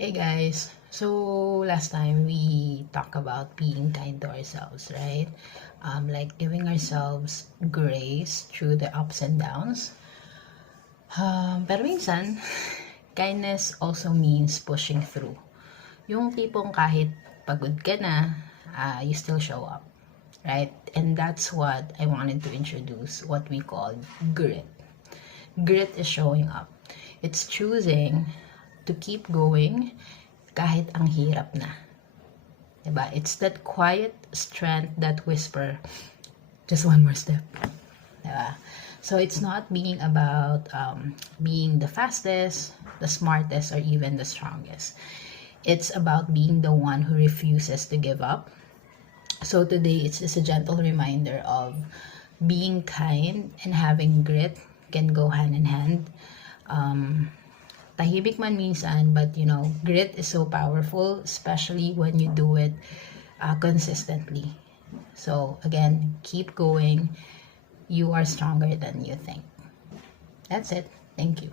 Hey guys, so last time we talked about being kind to ourselves, right? Like giving ourselves grace through the ups and downs. Pero minsan, kindness also means pushing through. Yung tipong kahit pagod ka na, you still show up, right? And that's what I wanted to introduce, what we call grit. Grit is showing up. It's choosing to keep going kahit ang hirap na. Diba? It's that quiet strength that whisper, just one more step. Diba? So it's not being about being the fastest, the smartest, or even the strongest. It's about being the one who refuses to give up. So today, it's just a gentle reminder of being kind and having grit can go hand in hand. Tahimik man minsan, but grit is so powerful, especially when you do it consistently. So again, keep going. You are stronger than you think. That's it. Thank you.